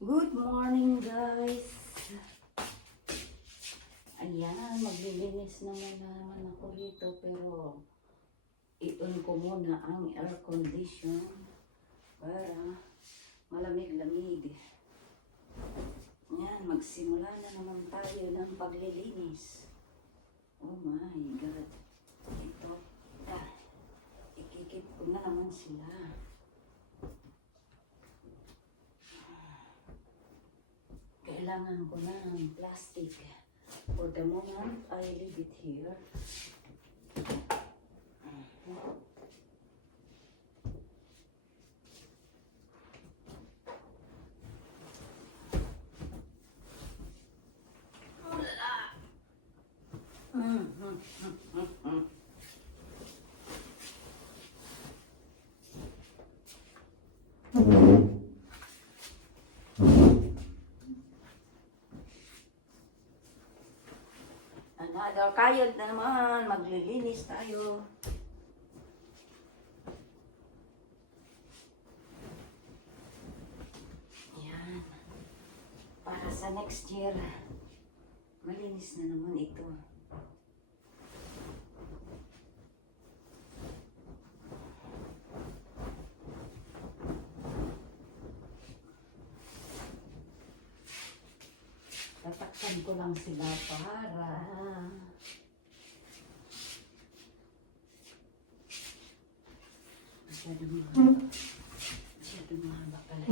Good morning, guys. Ayan, maglilinis naman ako dito pero i-on ko muna ang air condition para malamig-lamig. Ayan, magsimula na naman tayo ng paglilinis. Oh my God. Ito, ikikip ko na naman sila. Kailangan ko ng plastic. For the moment, I leave it here. Another kayod na naman, maglilinis tayo. Yan. Para sa next year, malinis na naman ito. Tatakpan ko lang sila para masyadong mahaba pala.